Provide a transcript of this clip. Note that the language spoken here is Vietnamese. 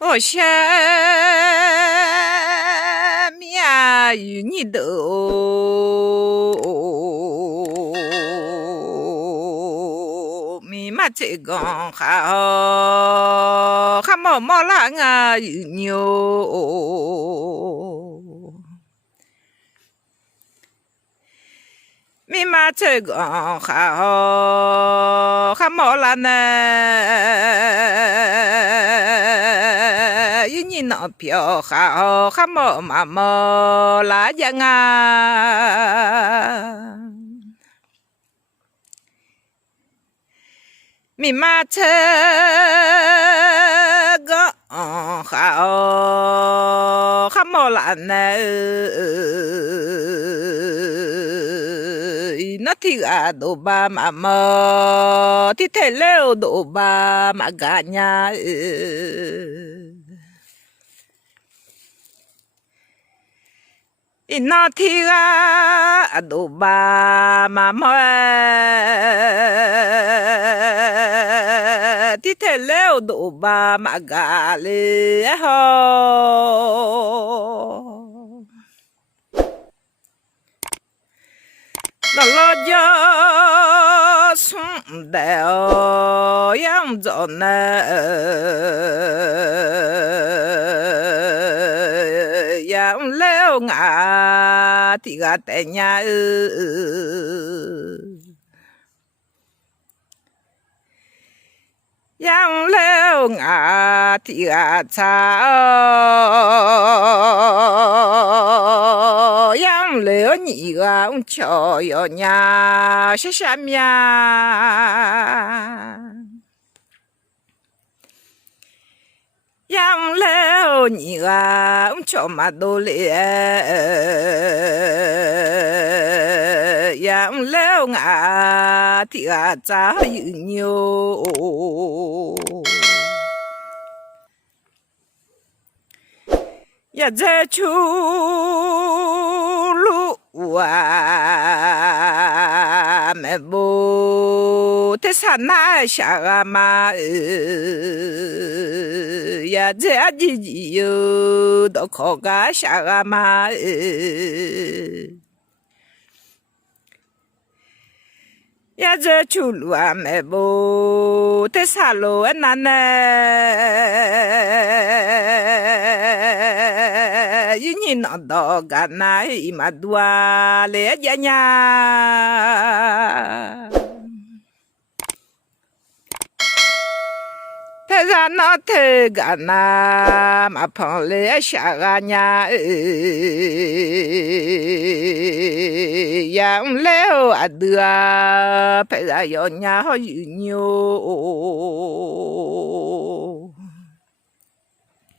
我下面与你斗，咪嘛这个好，还毛啦啊有牛。咪嘛这个好，还毛啦呢，有你那票好，还毛啦呀啊，咪嘛这个好，还毛啦呢。nó thì đồ ba mà thì thể leo đồ ba mà gà nhà nó thì đồ ba mà thì thể leo đồ ba mà gà lê ho nó lo cho xuống đèo yang dọn yang leo ngã thì gà tè nhà yang leo ngã thì gà cha yang leo nhị gà ông cho yo nhà sa sa mia yang leo nhị gà ông cho mà đồ lệ yang leo ngã thì gà cha yu nhiều ya dễ chú lũ à mẹ bố thế sao na sao mà ya dễ gì gì đó khó cả sao mà ya dễ chú lũ à mẹ bố thế sao lũ anh ini nó đó gà này mà đua lẽ gia nhà thế ra nó thế gà na mà phong lẽ xa gà nhà yang leo à đưa phải ra yo nhà họ nhiều